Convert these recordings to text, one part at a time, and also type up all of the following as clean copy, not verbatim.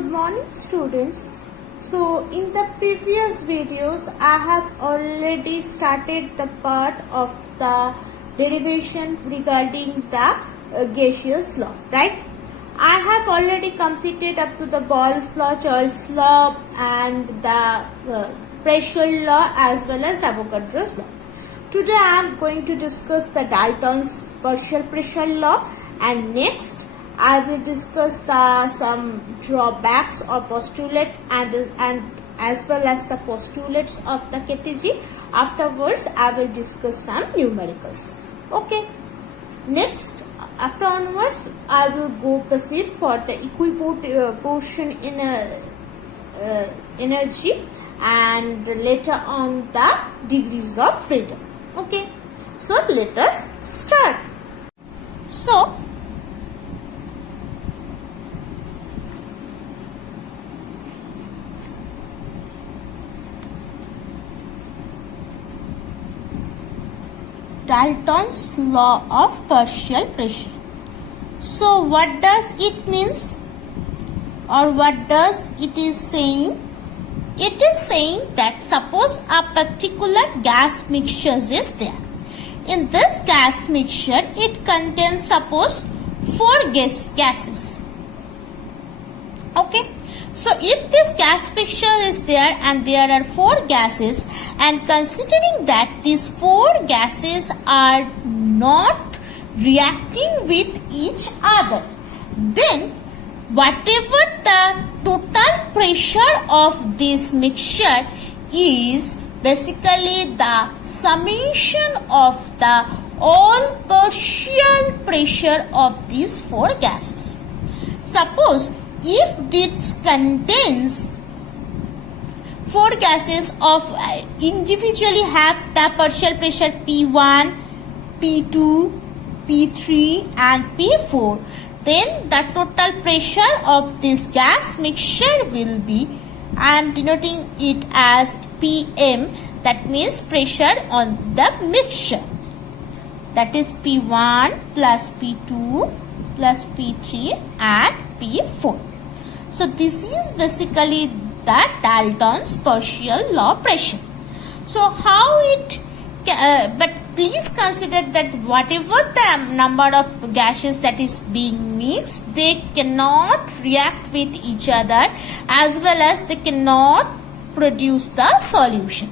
Good morning students. So in the previous videos I have already started the part of the derivation regarding the gaseous law, right? I have already completed up to the Boyle's law, Charles' law and the pressure law as well as Avogadro's law. Today I am going to discuss the Dalton's partial pressure law, and next I will discuss some drawbacks or postulate and as well as the postulates of the KTG. Afterwards, I will discuss some numericals. Okay. Next, after onwards, I will go proceed for the equiportion in energy and later on the degrees of freedom. Okay. So let us start. So Dalton's law of partial pressure. So what does it means, or what does it is saying? It is saying that suppose a particular gas mixture is there. In this gas mixture, it contains suppose 4 gases. Okay. So if this gas mixture is there and there are 4 gases, and considering that these 4 gases are not reacting with each other, then whatever the total pressure of this mixture is basically the summation of the all partial pressure of these 4 gases. Suppose if this contains 4 gases of individually have the partial pressure P1, P2, P3 and P4, then the total pressure of this gas mixture will be, I am denoting it as PM, that means pressure on the mixture, that is P1 plus P2 plus P3 and P4. So this is basically the Dalton's partial law pressure. So how it, but please consider that whatever the number of gases that is being mixed, they cannot react with each other as well as they cannot produce the solution.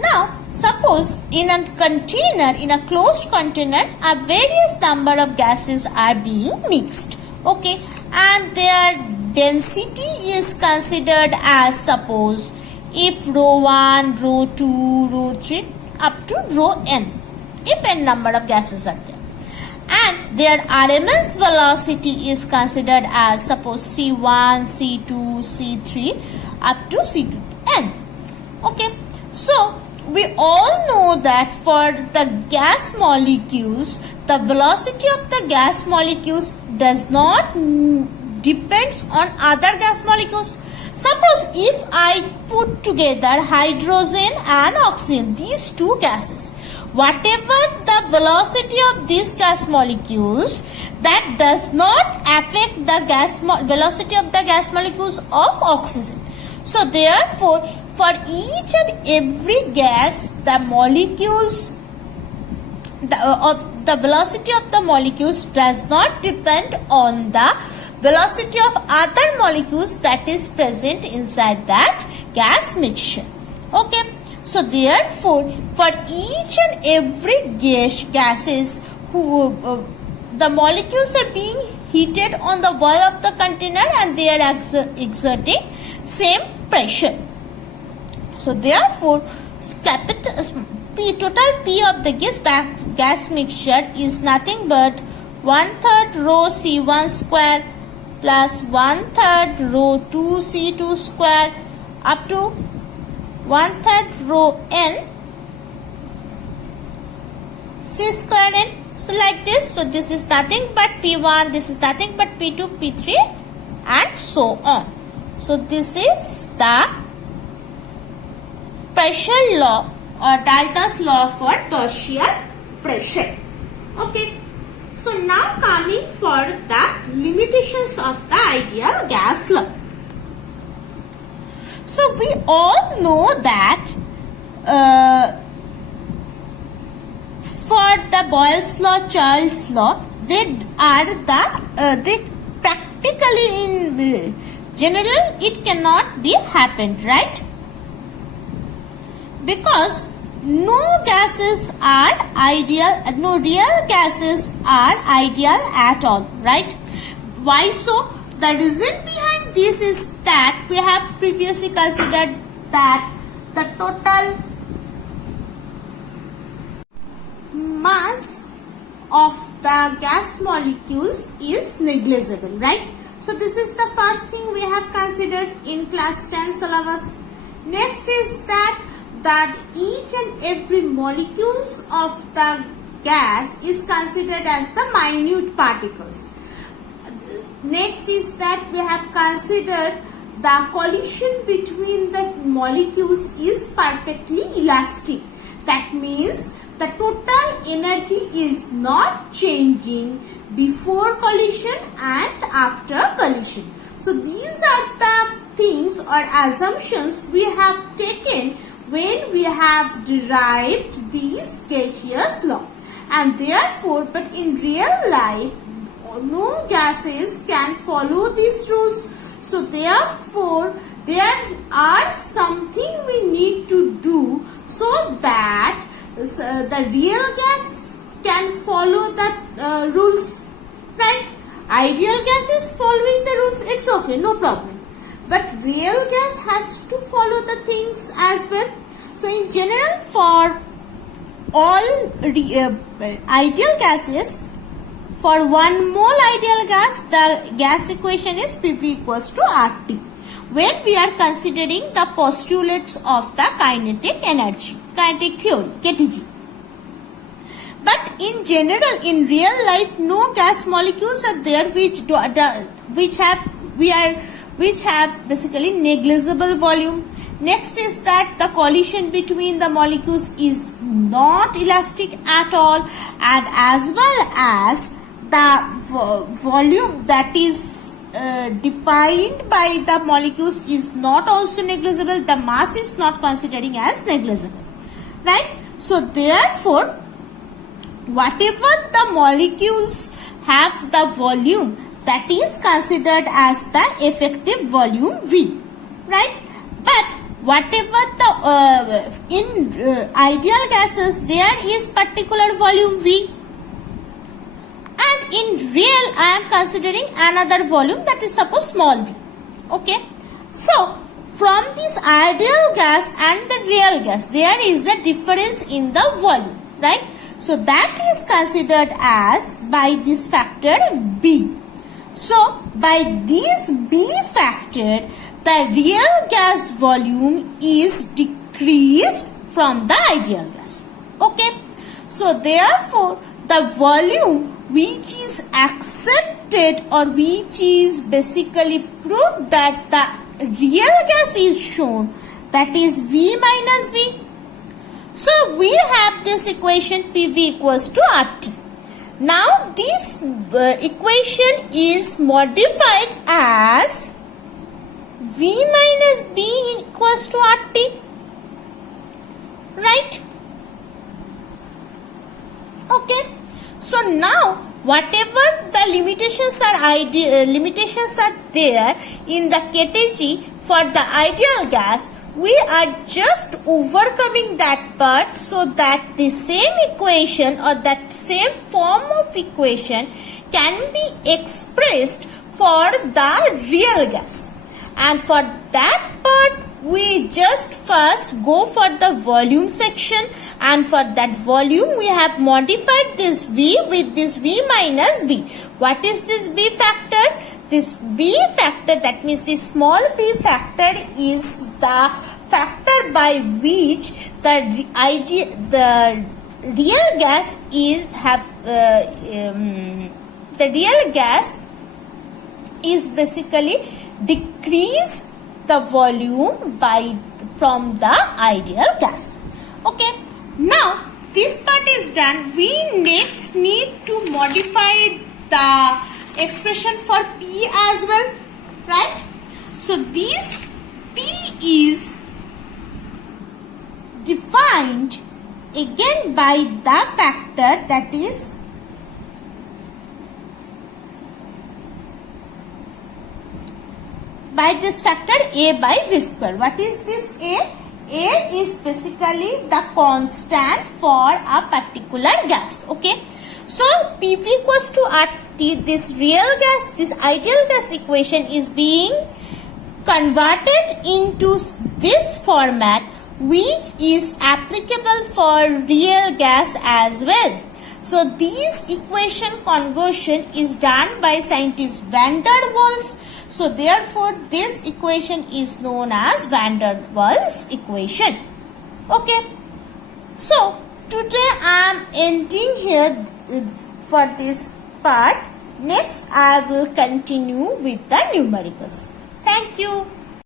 Now suppose in a container, in a closed container, a various number of gases are being mixed. Okay, and their density is considered as, suppose if rho 1, rho 2, rho 3 up to rho n, if n number of gases are there, and their RMS velocity is considered as, suppose C1, C2, C3 up to C2n. Okay, so we all know that for the gas molecules, the velocity of the gas molecules does not depends on other gas molecules. Suppose if I put together hydrogen and oxygen, these 2 gases, whatever the velocity of these gas molecules, that does not affect the velocity of the gas molecules of oxygen. So therefore, for each and every gas, the molecules, the velocity of the molecules does not depend on the velocity of other molecules that is present inside that gas mixture. Okay, so therefore, for each and every gases who the molecules are being heated on the wall of the container and they are exerting same pressure. So therefore, total P of the gas mixture is nothing but 1/3 rho C1 square plus 1/3 rho 2 C2 square up to 1/3 rho n C square n. So like this. So this is nothing but P1, this is nothing but P2, P3 and so on. So this is the pressure law or Dalton's law for partial pressure. Okay. So now coming for the limitations of the ideal gas law. So we all know that for the Boyle's law, Charles' law, they practically in general it cannot be happened, right? Because no gases are ideal, no real gases are ideal at all, right? Why so? The reason behind this is that we have previously considered that the total mass of the gas molecules is negligible, right? So this is the first thing we have considered in class 10 syllabus. Next is that each and every molecules of the gas is considered as the minute particles. Next is that we have considered the collision between the molecules is perfectly elastic. That means the total energy is not changing before collision and after collision. So these are the things or assumptions we have taken when we have derived this gaseous law. And therefore, but in real life, no gases can follow these rules. So therefore, there are something we need to do so that the real gas can follow the rules, right? Ideal gas is following the rules, it's okay, no problem. But real gas has to follow the things as well. So in general, for all ideal gases, for 1 mole ideal gas, the gas equation is Pp equals to RT. When we are considering the postulates of the kinetic energy, kinetic theory, KTG. But in general, in real life, no gas molecules are there which have basically negligible volume. Next is that the collision between the molecules is not elastic at all, and as well as the volume that is defined by the molecules is not also negligible. The mass is not considering as negligible, right? So therefore, whatever the molecules have the volume, that is considered as the effective volume V, right? But whatever the in ideal gases, there is particular volume V, and in real I am considering another volume, that is suppose small v. Okay, so from this ideal gas and the real gas, there is a difference in the volume, right? So that is considered as by this factor B. So by this B factor, the real gas volume is decreased from the ideal gas. Okay, so therefore the volume which is accepted or which is basically proof that the real gas is shown, that is V minus V. So we have this equation PV equals to RT. Now this equation is modified as V minus B equals to RT, right? Okay. So now whatever the limitations are there in the KTG for the ideal gas, we are just overcoming that part so that the same equation or that same form of equation can be expressed for the real gas. And for that part, we just first go for the volume section, and for that volume we have modified this V with this V minus B. What is this B factor? This B factor, that means this small b factor, is the factor by which the real gas is basically decreased the volume from the ideal gas. Okay, now this part is done, we next need to modify the expression for P as well, right? So this P is defined again by the factor, that is by this factor A by V square. What is this A? A is basically the constant for a particular gas. Okay. So Pv equals to RT, this real gas, this ideal gas equation is being converted into this format, which is applicable for real gas as well. So this equation conversion is done by scientist van der Waals. So therefore this equation is known as van der Waals equation. Okay. So today I am ending here for this part. Next I will continue with the numericals. Thank you.